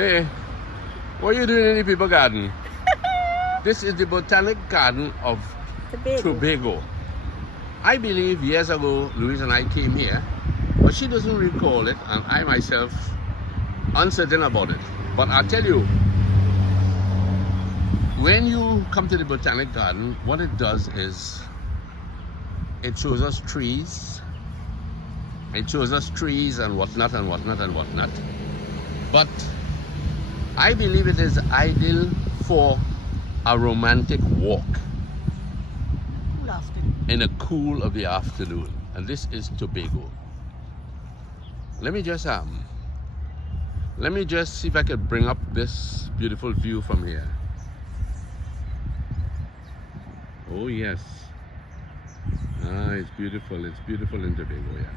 Hey, what are you doing in the people garden? This is the Botanic Garden of Tobago. I believe years ago, Louise and I came here, but she doesn't recall it, and I myself uncertain about it. But I'll tell you, when you come to the Botanic Garden, what it does is it shows us trees. It shows us trees and whatnot and whatnot and whatnot. But I believe it is ideal for a romantic walk in the cool of the afternoon. And this is Tobago. Let me just see if I can bring up this beautiful view from here. Oh yes. Ah, it's beautiful. It's beautiful in Tobago, yeah.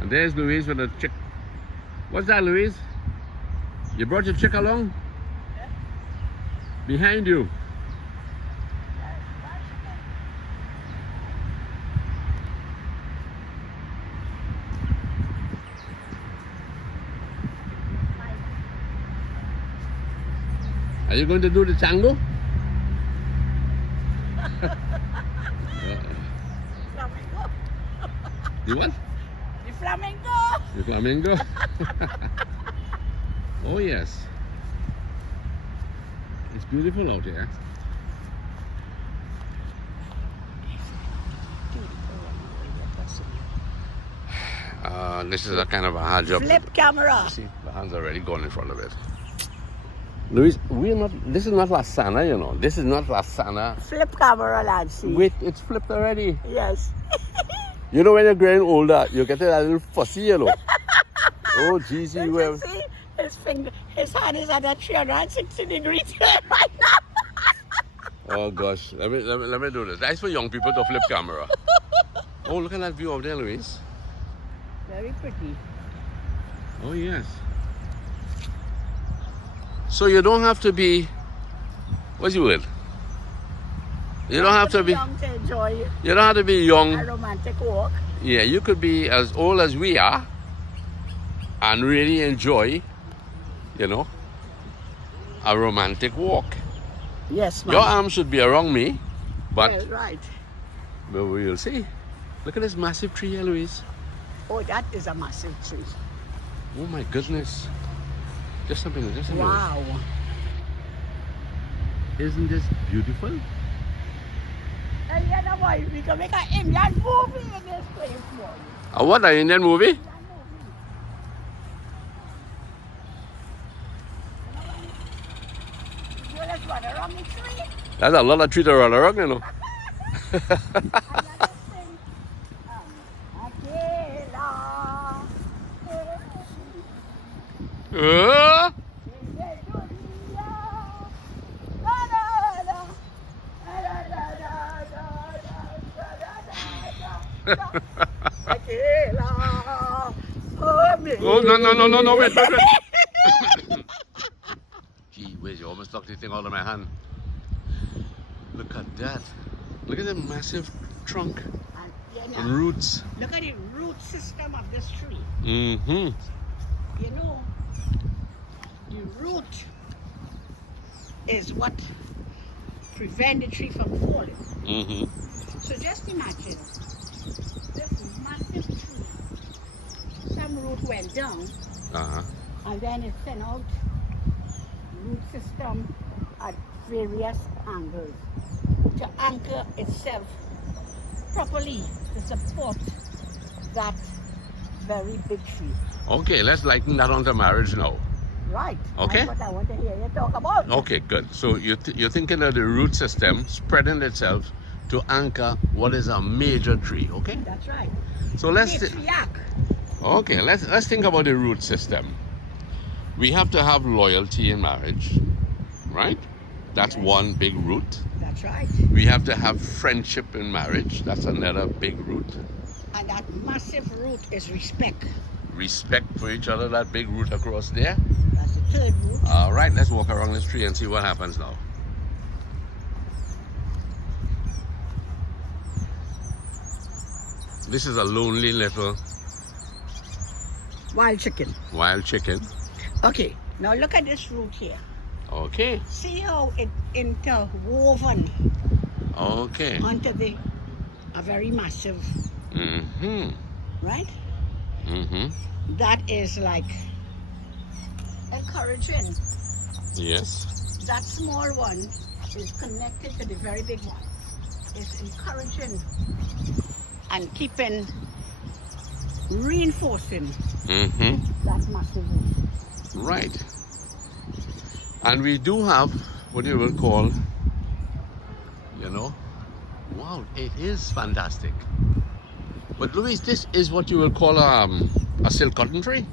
And there's Louise with a chick. What's that, Louise? You brought your chick along? Yeah. Behind you. Are you going to do the tango? Flamingo. The what? The flamingo. The flamingo? Oh yes. It's beautiful out here. This is a kind of a hard job. Flip camera. See, the hand's already gone in front of it. Louise, this is not Lasana, you know. This is not Lasana. Flip camera, Lancy. Wait, it's flipped already. Yes. You know when you're growing older, you get a little fussy, you know. Oh, geez, you have... See, his hand is at a 360 degree turn right now. Oh gosh, let me do this. That's for young people to flip camera. Oh, look at that view out there, Louise. Very pretty. Oh yes. So you don't have to be, what's your word? You don't have to be young to enjoy You don't have to be young. a romantic walk. Yeah, you could be as old as we are and really enjoy, you know, a romantic walk. Yes, ma'am. Your arm should be around me, but Yes, right. we will see. Look at this massive tree here, Louise. Oh, that is a massive tree. Oh my goodness. Just a minute, just a minute. Wow. Isn't this beautiful? And you know what? We can make an Indian movie in this place, boy. What, an Indian movie? You just run around the tree. That's a lot of tree to run around, you know. Uh, oh, no, wait. Gee whiz, you almost knocked the thing out of my hand. Look at that. Look at the massive trunk and roots. Look at the root system of this tree. Mm-hmm. You know, the root is what prevents the tree from falling. Mm-hmm. So just imagine this massive tree. Some root went down, Uh-huh. and then it sent out root system at various angles to anchor itself properly to support that very big tree. Okay, let's lighten that onto marriage now. Right. Okay. That's what I want to hear you talk about. Okay, good. So you're thinking of the root system spreading itself to anchor what is a major tree, okay? That's right. So let's think about the root system. We have to have loyalty in marriage, right? That's one big root. That's right. We have to have friendship in marriage. That's another big root. And that massive root is respect. Respect for each other, that big root across there. That's the third root. All right, let's walk around this tree and see what happens now. This is a lonely little Wild chicken. Wild chicken. Okay, now look at this root here. Okay. See how it interwoven Okay. onto a very massive, Mm-hmm. right? Mm-hmm. That is like encouraging. Yes. That small one is connected to the very big one. It's encouraging and reinforcing Mm-hmm. that massive root. Right. And we do have what you will call, wow, it is fantastic. But Louise, this is what you will call a silk cotton tree?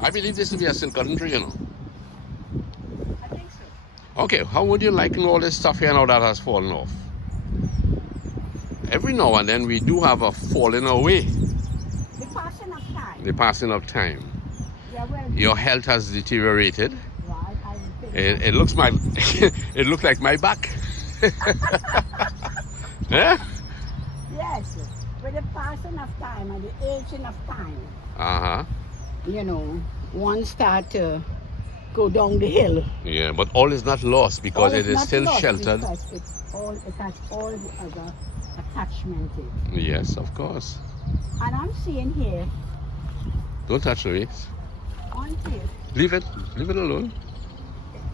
I believe this to be a silk cotton tree, I think so. Okay, how would you liken all this stuff here now that has fallen off? Every now and then we do have a falling away. The passing of time. The passing of time. Yeah, well, Your health has deteriorated. right, I would think It looks it looked like my back. Yeah? yes, with the passing of time and the aging of time, Uh-huh. one start to go down the hill. Yeah, but all is not lost because All it is not still lost sheltered. because it has all the other attachment in it. Yes, of course. And I'm seeing here Don't touch Louise. on here, Leave it alone.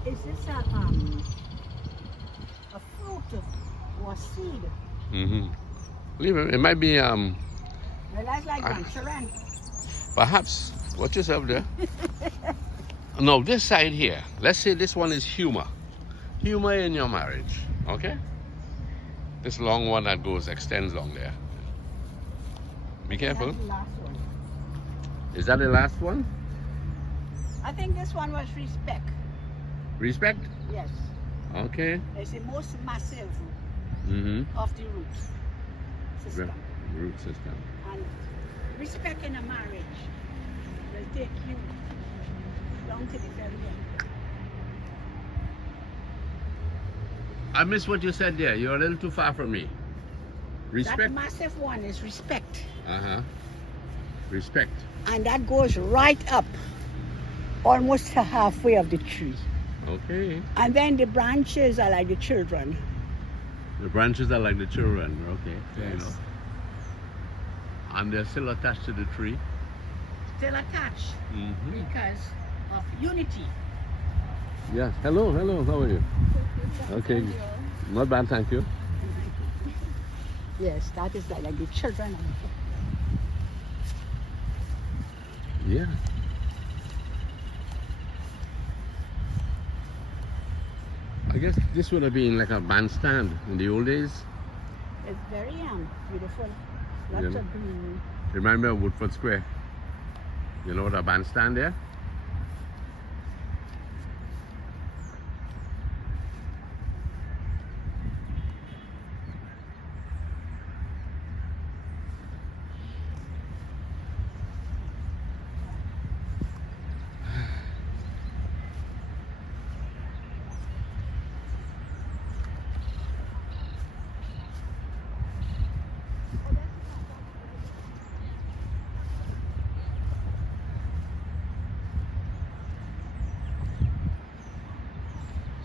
is this a fruit or seed? Mm-hmm. Leave it. It might be Well, that's like rancharan. perhaps. Watch yourself there. No, this side here. Let's say this one is humor. Humor in your marriage. Okay? This long one that extends long there. Be careful. That's the last one. Is that the last one? I think this one was respect. Respect? Yes. Okay. It's the most massive Mm-hmm. of the root system. Root system. And respect in a marriage will take you down to the very end. I missed what you said there. You're a little too far from me. That Respect? massive one is respect. Uh-huh. Respect. And that goes right up almost to halfway of the tree. Okay. And then the branches are like the children. The branches are like the children. Okay. Fair Yes. enough. And they're still attached to the tree. Still attached Mm-hmm. because of unity. Yeah. Hello. How are you? Okay. Not bad, thank you. Yes, that is like the children. Yeah. I guess this would have been like a bandstand in the old days. It's very beautiful. Lots Yeah. of greenery. Remember Woodford Square? You know the bandstand there?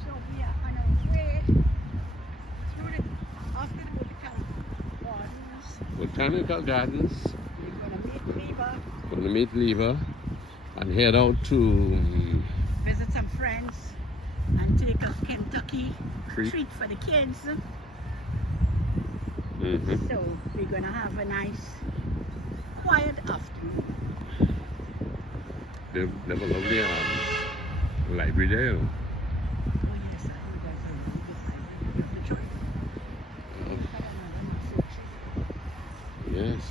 So we are on our way through after the Botanical Botanical Gardens. Gardens. We're going to meet Neighbor, Gonna meet Lever and head out to visit some friends, and take a Kentucky Treat. treat for the kids. Mm-hmm. So we're going to have a nice, quiet afternoon. They have a lovely library there. Oh yes, I think that's a really good library. You have to join. Look at another massive tree. Yes.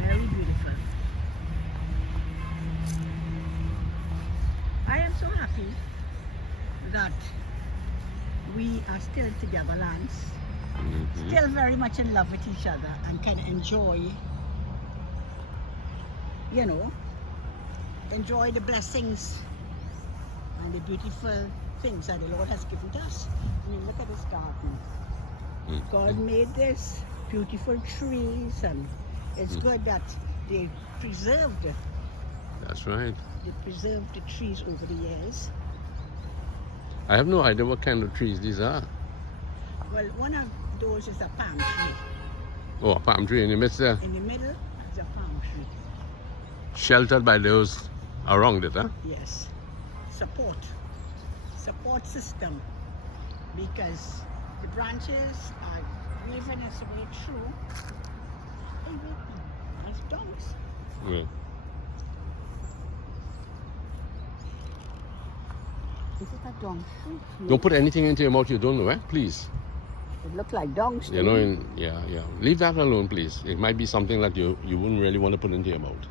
Very beautiful. I am so happy that we are still together, Lance. Mm-hmm. Still very much in love with each other and can enjoy, enjoy the blessings and the beautiful things that the Lord has given to us. I mean, look at this garden. Mm. God made this beautiful trees, and it's good that they preserved That's right. the trees over the years. I have no idea what kind of trees these are. Well, one of those is a palm tree. Oh, a palm tree in the midst there. In the middle is a palm tree. Sheltered by those around it, huh? Yes. Support system, because the branches are weaving its way through. Hey, wait, that's donks. Yeah. Is it a donk tree? Don't put anything into your mouth you don't know, eh? Please. It looked like donks. You know, yeah. Leave that alone, please. It might be something that you wouldn't really want to put into your mouth.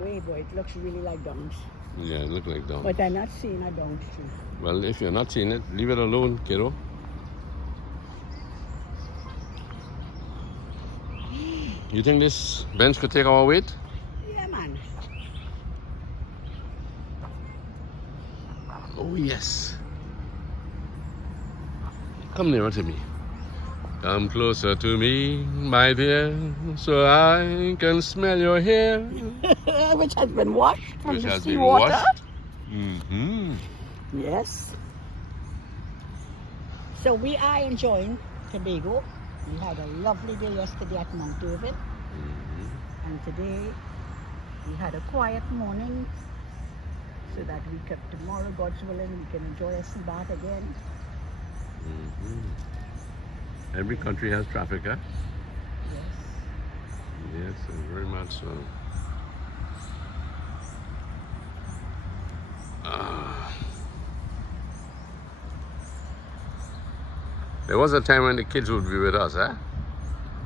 Wait, boy, it looks really like donks. Yeah, it looks like down. But I'm not seeing a donk tree. Well, if you're not seeing it, leave it alone, kiddo. You think this bench could take our weight? Yeah, man. Oh, yes. Come nearer to me. Come closer to me, my dear, so I can smell your hair. Which has been washed from Which the has been seawater. washed. Mm-hmm. Yes. So we are enjoying Tobago. We had a lovely day yesterday at Mount David. Mm-hmm. And today we had a quiet morning so that we could, tomorrow, God's willing, we can enjoy a sea bath again. Mm-hmm. Every country has traffic, huh? Yes. Yes, very much so. There was a time when the kids would be with us, eh?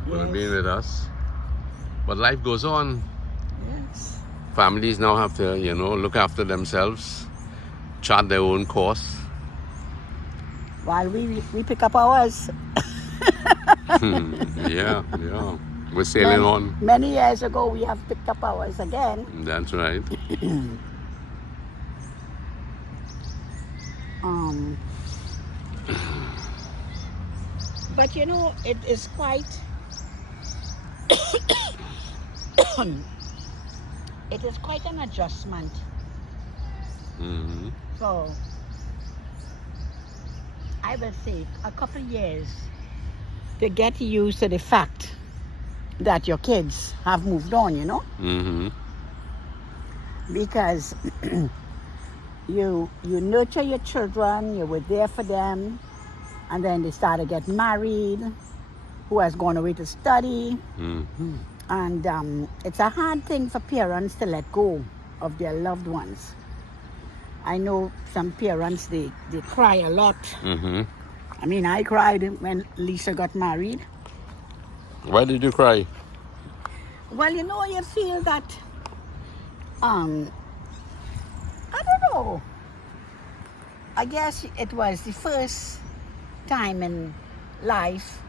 Would have been with us. But life goes on. Yes. Families now have to, look after themselves, chart their own course. While we pick up ours. Yeah. We're sailing on. Many years ago, we have picked up ours again. That's right. But it is quite it is quite an adjustment. Mm-hmm. So I will say a couple years to get used to the fact that your kids have moved on, Mm-hmm. because you nurture your children, you were there for them, and then they started getting married, who has gone away to study. Mm-hmm. And it's a hard thing for parents to let go of their loved ones. I know some parents, they cry a lot. Mm-hmm. I mean, I cried when Lisa got married. Why did you cry? Well, you feel that, I don't know. I guess it was the first time in life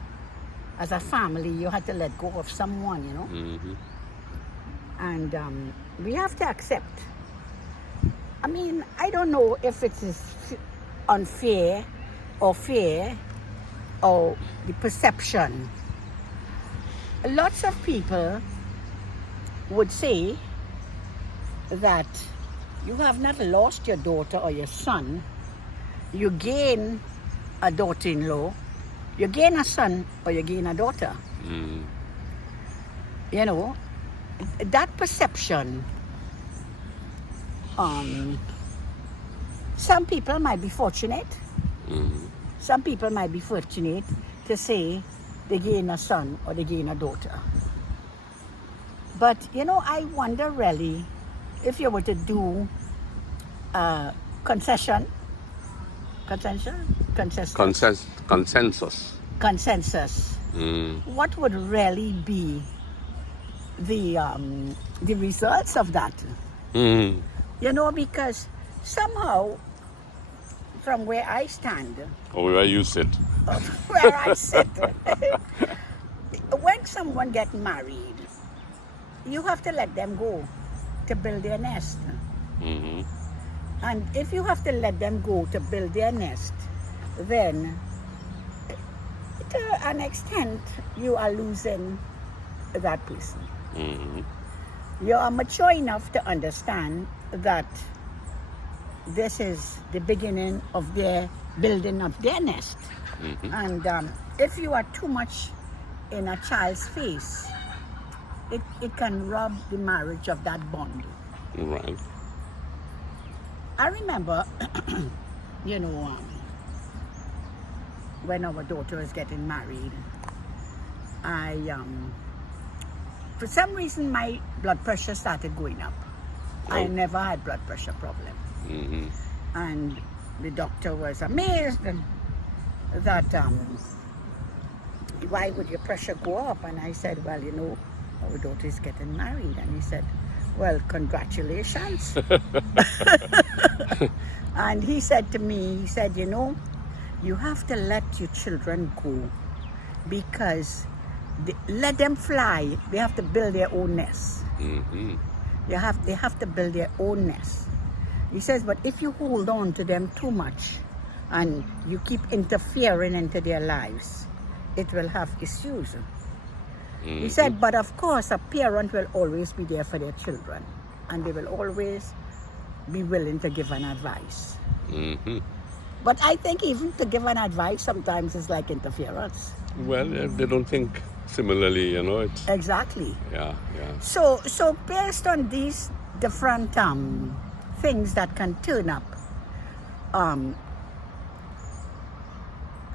as a family you had to let go of someone, Mm-hmm. And we have to accept. I mean, I don't know if it is unfair or fair or the perception. Lots of people would say that you have not lost your daughter or your son. You gain a daughter-in-law, you gain a son or you gain a daughter. Mm. That perception, some people might be fortunate. Mm-hmm. Some people might be fortunate to say they gain a son or they gain a daughter. But, I wonder really if you were to do consensus, what would really be the results of that? Mm-hmm. Because somehow, from where I stand, Or where you sit. where I sit, when someone gets married, you have to let them go to build their nest. Mm-hmm. And if you have to let them go to build their nest, then to an extent you are losing that person. Mm-hmm. You are mature enough to understand that this is the beginning of their building of their nest. Mm-hmm. And if you are too much in a child's face, it can rob the marriage of that bond. Right. I remember, you know, when our daughter was getting married, for some reason my blood pressure started going up. I Oh. never had blood pressure problem. Mm-hmm. And the doctor was amazed that why would your pressure go up? And I said, well, you know, our daughter is getting married. And he said, well, congratulations. And he said to me, he said, you know, you have to let your children go because let them fly. They have to build their own nest. Mm-hmm. They have to build their own nest. He says, but if you hold on to them too much and you keep interfering into their lives, it will have issues. Mm-hmm. He said, but of course, a parent will always be there for their children and they will always be willing to give an advice. Mm-hmm. But I think even to give an advice sometimes is like interference. Well, they don't think similarly, you know. It's Exactly. yeah. So based on these different things that can turn up,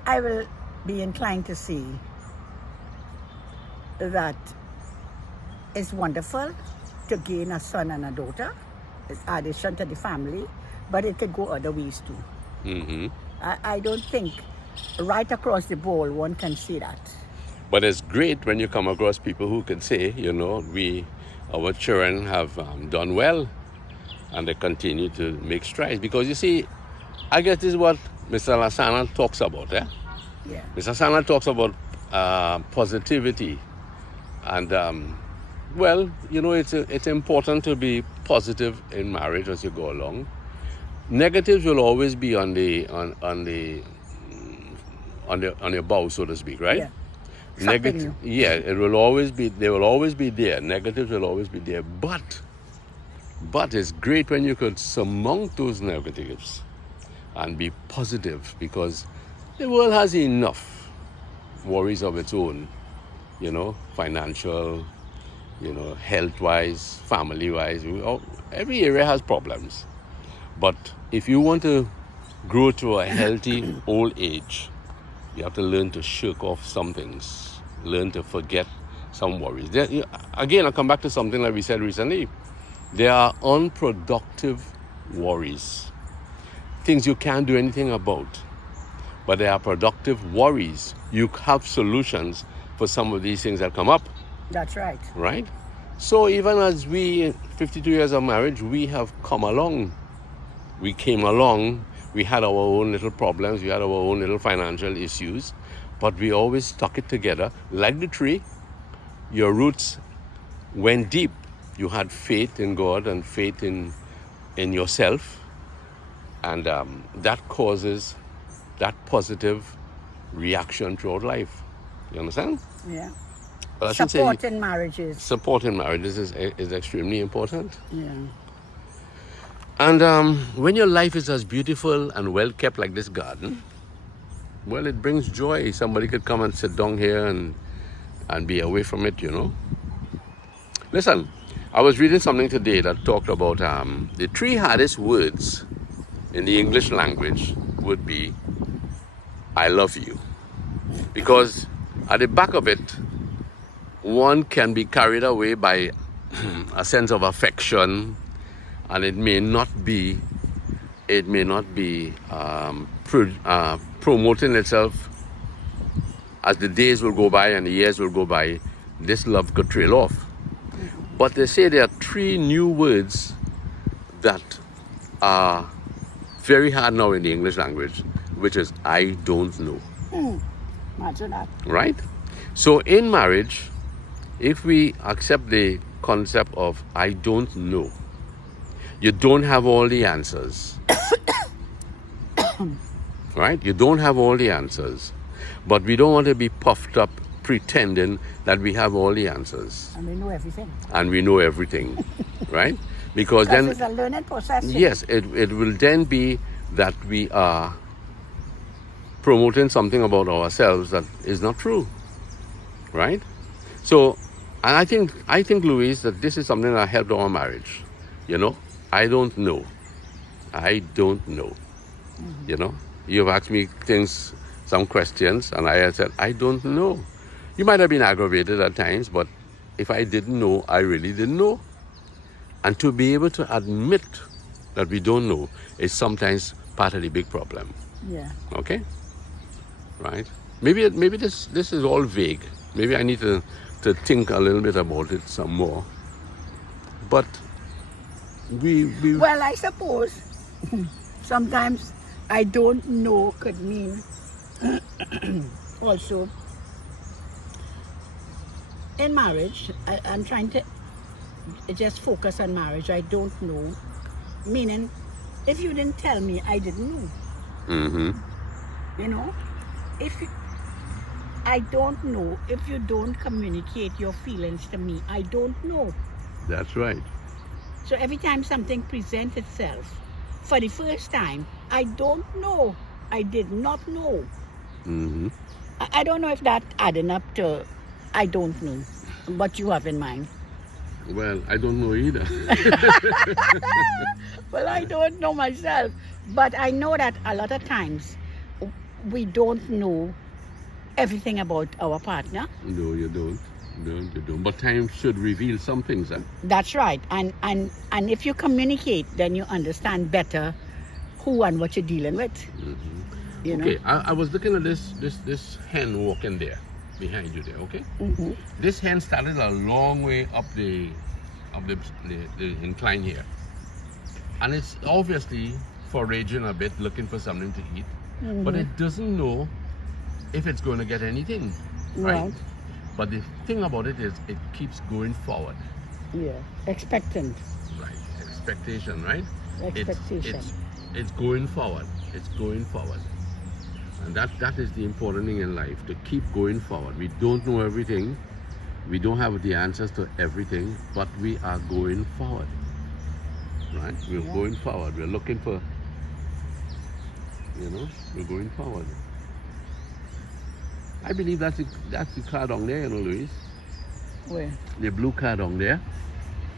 I will be inclined to see that it's wonderful to gain a son and a daughter. It's addition to the family, but it could go other ways too. Mm-hmm. I don't think right across the board one can see that. But it's great when you come across people who can say, you know, our children have done well, and they continue to make strides. Because you see, I guess this is what Mr. Lasana talks about. Yeah. Mr. Lasana talks about positivity, and well, you know, it's important to be positive in marriage as you go along. Negatives will always be on your bow, so to speak, right? Yeah. Trapping you. Yeah, it will always be. They will always be there. Negatives will always be there. But it's great when you could surmount those negatives and be positive, because the world has enough worries of its own. You know, financial, you know, health-wise, family-wise. Every area has problems. But if you want to grow to a healthy old age, you have to learn to shirk off some things, learn to forget some worries. Again, I'll come back to something like we said recently. There are unproductive worries, things you can't do anything about, but there are productive worries. You have solutions for some of these things that come up. That's right. Right? So even as we, 52 years of marriage, we have come along. We came along. We had our own little problems. We had our own little financial issues. But we always stuck it together. Like the tree, your roots went deep. You had faith in God and faith in yourself. And that causes that positive reaction throughout life. You understand? Yeah. But I should say Support in marriages. support in marriages is extremely important. Yeah. And when your life is as beautiful and well kept like this garden, well, it brings joy. Somebody could come and sit down here and be away from it, you know. Listen, I was reading something today that talked about the three hardest words in the English language would be, I love you. Because at the back of it, one can be carried away by a sense of affection, and it may not be promoting itself as the days will go by and the years will go by. This love could trail off. But they say there are three new words that are very hard now in the English language, which is I don't know. Imagine that. Right? So in marriage, if we accept the concept of I don't know, You don't have all the answers. Right? You don't have all the answers. But we don't want to be puffed up pretending that we have all the answers. And we know everything. And we know everything. Right? Because then, it's a learning process. yes, it will then be that we are promoting something about ourselves that is not true. Right? So, and I think, Louise, that this is something that helped our marriage. You know, I don't know. You know, you've asked me some questions, and I said, I don't know. You might have been aggravated at times, but if I didn't know, I really didn't know. And to be able to admit that we don't know is sometimes part of the big problem. Yeah. Okay? Right? Maybe this is all vague. Maybe I need to think a little bit about it some more. But we Well, I suppose sometimes I don't know could mean also in marriage. I'm trying to just focus on marriage. I don't know, meaning if you didn't tell me, I didn't know. Mm-hmm. You know, I don't know if you don't communicate your feelings to me. I don't know. That's right. So every time something presents itself, for the first time, I don't know. I did not know. Mm-hmm. I don't know if that adding up to I don't know what you have in mind. Well, I don't know either. Well, I don't know myself. But I know that a lot of times we don't know everything about our partner. No, you don't. No, you don't. But time should reveal some things, huh? That's right. And if you communicate, then you understand better who and what you're dealing with. Mm-hmm. You know? Okay, I was looking at this hen walking there, behind you there, okay? Mm-hmm. This hen started a long way up the incline here. And it's obviously foraging a bit, looking for something to eat. Mm-hmm. But it doesn't know if it's going to get anything, right? But the thing about it is it keeps going forward. Yeah. Expectant. Right. Expectation, right? Expectation. It's going forward. It's going forward. And that is the important thing in life, to keep going forward. We don't know everything. We don't have the answers to everything, but we are going forward. Right? We're going forward. We're looking for, we're going forward. I believe that's the car down there, you know, Louise. Where? The blue car down there.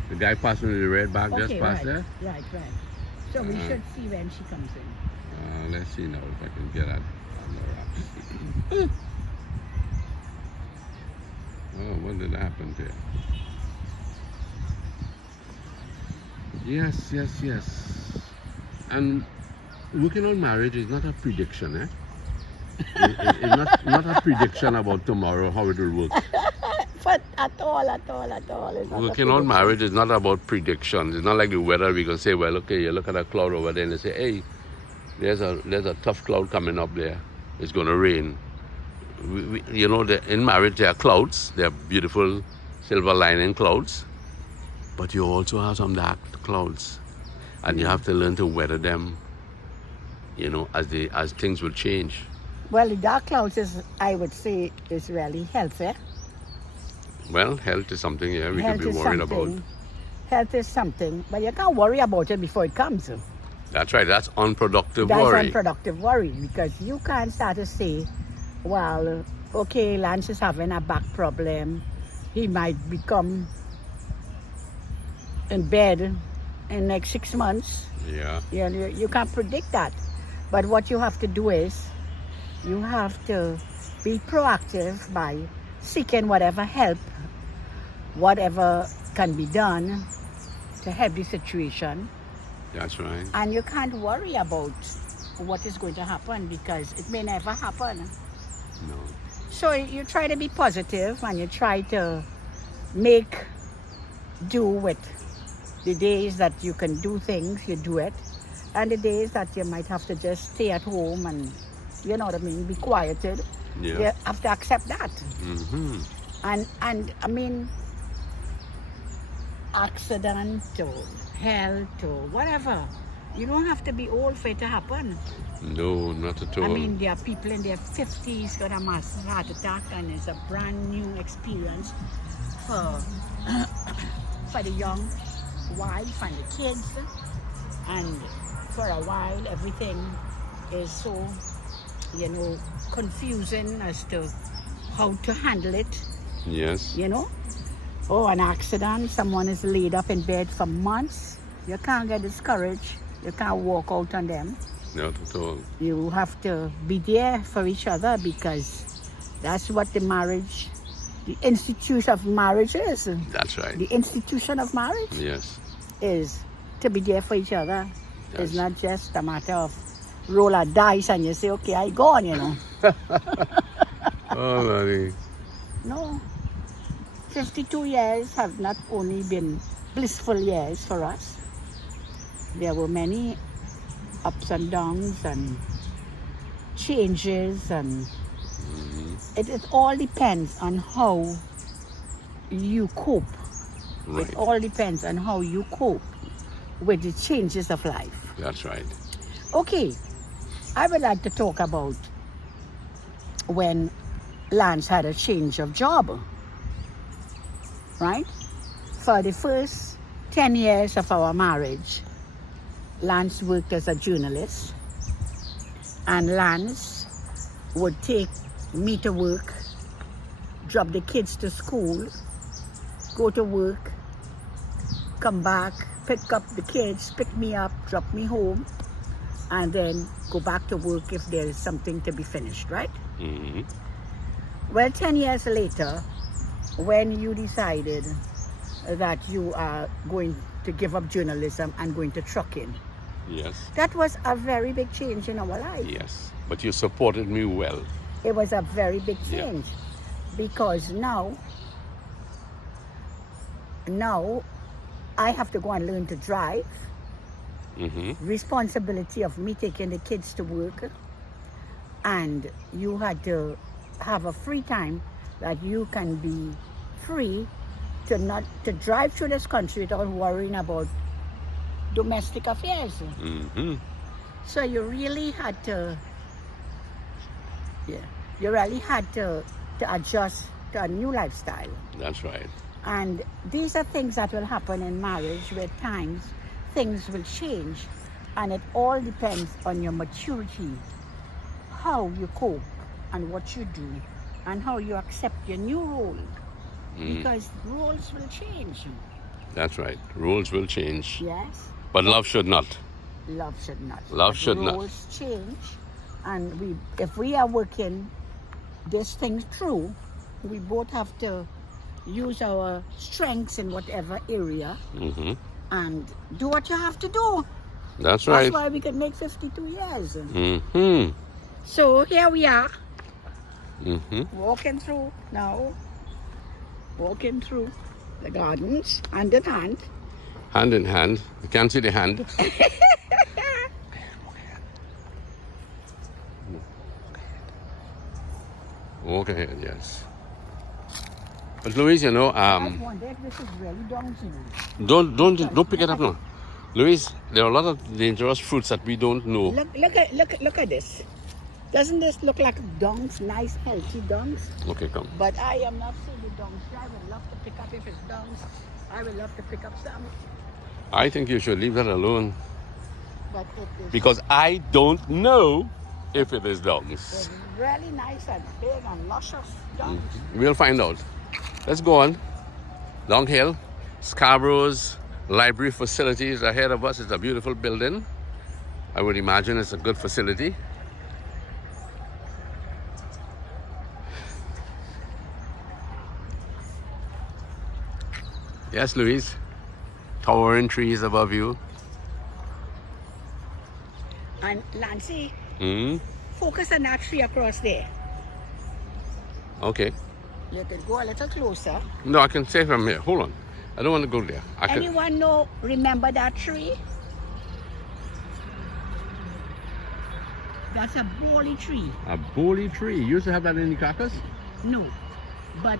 The guy passing with the red bag just passed there. Right. So we should see when she comes in. Let's see now if I can get at on the wraps. Oh, what did happen there? Yes. And working on marriage is not a prediction, eh? It's not a prediction about tomorrow, how it will work. But at all. It's not Working on marriage is not about predictions. It's not like the weather. We can say, well, okay, you look at a cloud over there and you say, hey, there's a tough cloud coming up there. It's going to rain. In marriage there are clouds. There are beautiful silver lining clouds. But you also have some dark clouds. And you have to learn to weather them, as things will change. Well, the dark clouds I would say, is really healthy. Well, health is something, we can be worried about. Health is something, but you can't worry about it before it comes. That's right, that's unproductive That's worry. unproductive worry, because you can't start to say, well, okay, Lance is having a back problem. He might become in bed in next 6 months. Yeah. You can't predict that. But what you have to do is, you have to be proactive by seeking whatever help, whatever can be done to help the situation. That's right. And you can't worry about what is going to happen, because it may never happen. No. So you try to be positive, and you try to make do with the days that you can do things, you do it. And the days that you might have to just stay at home and, you know what I mean, be quieted. Yeah. You have to accept that. Mm-hmm. And I mean, accident or health or whatever. You don't have to be old for it to happen. No, not at all. I mean, there are people in their 50s got a massive heart attack, and it's a brand new experience for for the young wife and the kids. And for a while, everything is so, confusing as to how to handle it. Yes. Oh, an accident, someone is laid up in bed for months. You can't get discouraged. You can't walk out on them. Not at all. You have to be there for each other, because that's what the institution of marriage is. That's right. The institution of marriage Yes. is to be there for each other. Yes. It's not just a matter of roll a dice and you say, okay, I go on, Oh, Lordy. No. 52 years have not only been blissful years for us. There were many ups and downs and changes, and it all depends on how you cope. Right. It all depends on how you cope with the changes of life. That's right. Okay, I would like to talk about when Lance had a change of job. Right? For the first 10 years of our marriage, Lance worked as a journalist, and Lance would take me to work, drop the kids to school, go to work, come back, pick up the kids, pick me up, drop me home, and then go back to work if there is something to be finished, right? Mm-hmm. Well, 10 years later, when you decided that you are going to give up journalism and going to trucking, Yes. that was a very big change in our life. Yes. But you supported me well. It was a very big Yeah. change, because now I have to go and learn to drive. Mm-hmm. Responsibility of me taking the kids to work, and you had to have a free time that you can be free to drive through this country without worrying about domestic affairs. Mm-hmm. So you really had to adjust to a new lifestyle. That's right. And these are things that will happen in marriage, where times things will change, and it all depends on your maturity, how you cope and what you do, and how you accept your new role, because roles will change. That's right. Rules will change. Yes, But love should not. love should not. Love But should not. roles change, and if we are working this thing through, we both have to use our strengths in whatever area Mm-hmm. and do what you have to do. That's right. That's why we could make 52 years. Mm-hmm. So here we are, Mm-hmm. walking through the gardens, hand in hand. Hand in hand. You can't see the hand. Walk ahead, yes. But Louise, I wonder if this is really donkey. don't pick it up now. Louise, there are a lot of dangerous fruits that we don't know. Look at this. Doesn't this look like donks, nice healthy donks? Okay, come. But I am not seeing the donks. I would love to pick up if it's donks. I would love to pick up some. I think you should leave that alone, But it is because I don't know if it is dogs. it's really nice and big and luscious donks. We'll find out. Let's go on. Long Hill, Scarborough's library facilities ahead of us. It's a beautiful building. I would imagine it's a good facility. Yes, Louise. Towering trees above you. And Lancy, Hmm. focus on that tree across there. Okay. You can go a little closer. No, I can say from here. Hold on. I don't want to go there. I can. Anyone remember that tree? That's a bowley tree. A bowley tree. You used to have that in the caucus? No. But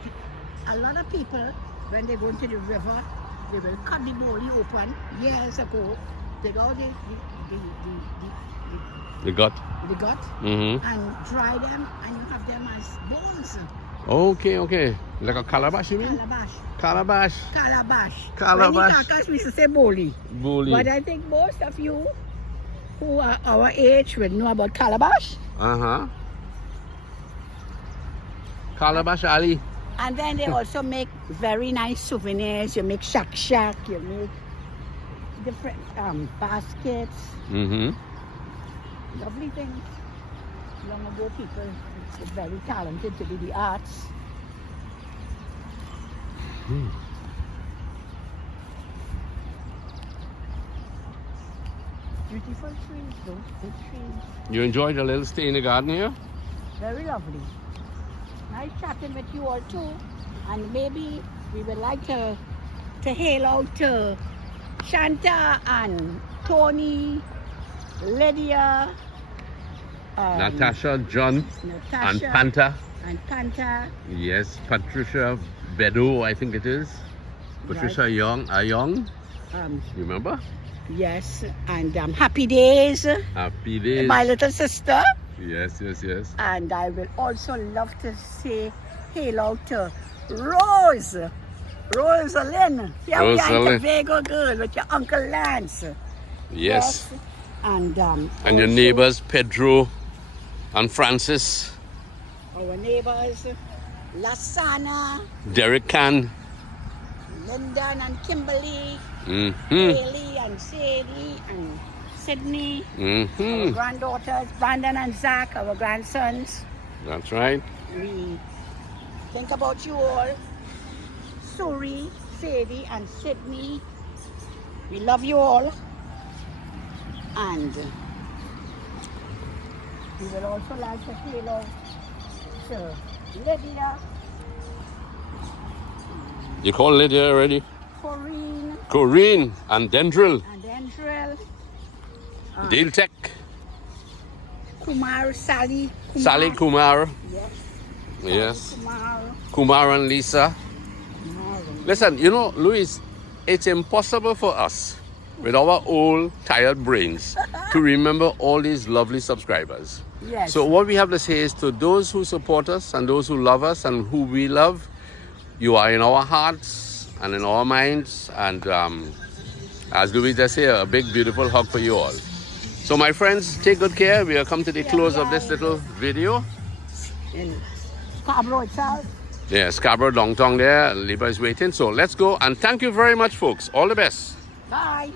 a lot of people, when they go into the river they will cut the boli open years ago. Take out The gut. the gut Mm-hmm. and dry them, and you have them as bones. Okay, okay. Like a calabash, you mean? Calabash. Calabash. Calabash. Calabash. Many Kakas we used to say boli. Bully. But I think most of you who are our age will know about calabash. Uh-huh. Calabash Ali. And then they also make very nice souvenirs. You make shack, you make different baskets, Mm-hmm. lovely things. Long ago, people were very talented to do the arts. Beautiful trees, though, big trees. You enjoyed a little stay in the garden here? Very lovely. Nice chatting with you all too. And maybe we would like to hail out to Shanta and Tony, Lydia, Natasha, John, Natasha, and Panta. and Panta. Yes, Patricia Bedo, I think it is. Patricia Young, Ayong, you remember? Yes, and Happy Days, Happy days. my little sister. Yes, yes, yes. And I will also love to say hail out to Rosalind. Here we are in Rosalind. Tobago girl with your Uncle Lance. Yes. And And your also neighbors, Pedro and Francis, our neighbors, Lasana, Derek Can. Lyndon and Kimberly, Mm-hmm. Haley and Sadie and Sydney, our Mm-hmm. granddaughters, Brandon and Zach, our grandsons. That's right. We think about you all. Suri, Sadie and Sydney. We love you all. And we will also like to hail out to Lydia, You call Lydia already? Corinne, Corinne and Dendril. and Andrel, Dale Tech. Kumar, Sally, Sally Kumar. Yes. Yes. Kumar. Kumar and Lisa. Kumar. Listen, you know, Luis, it's impossible for us with our old, tired brains to remember all these lovely subscribers. Yes. So what we have to say is to those who support us and those who love us and who we love, you are in our hearts and in our minds. And as Louis just say, a big, beautiful hug for you all. So my friends, take good care. We have come to the close of this little video. In Scarborough itself. Yeah, Scarborough, Dongtong there. Liba is waiting. So let's go. And thank you very much, folks. All the best. Bye.